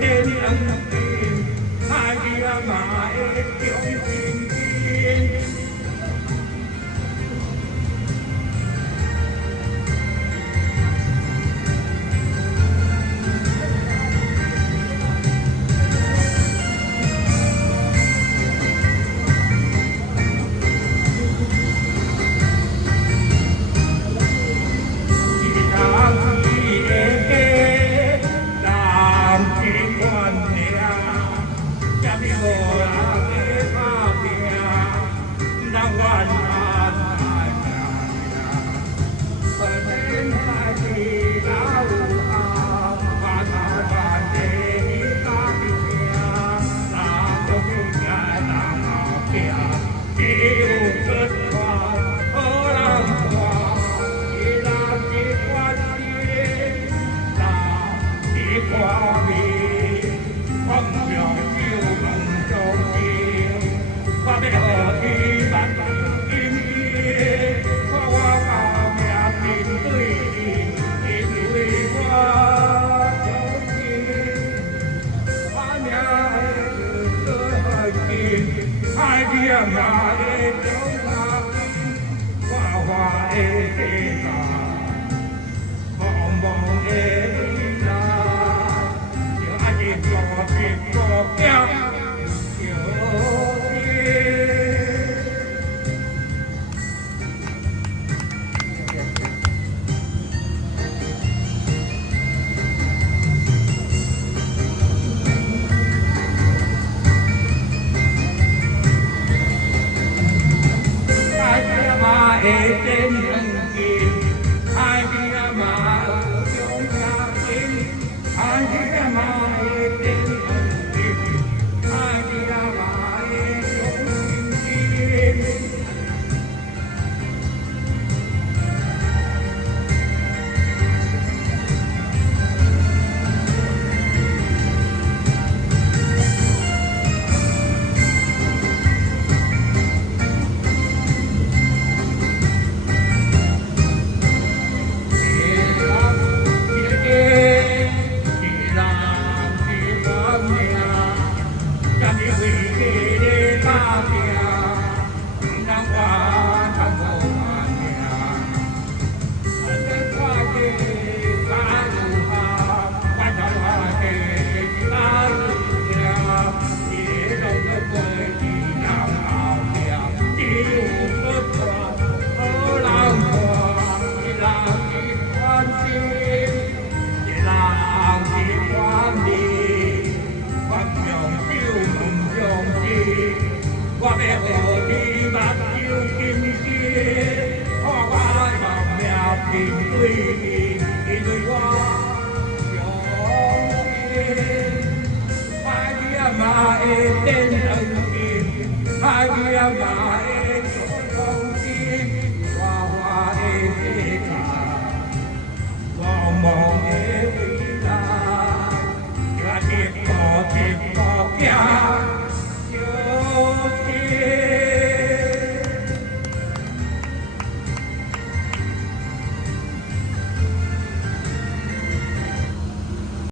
tên ân tiền hai kia mà kiểu tiền tiền hai kia mà chống ta hoa hoa tê ta bong bong ra nhiều anh cho kéo tên ân kim hai kia mà chống ta kim hai kia mà tên ân kim hai kia mà chống kim qua bè hồ đi bạc chiêu kim kia hoa hoa vòng mèo tìm tươi thì người hoa dòng kia hai kia mà tên ân kim hai kia mà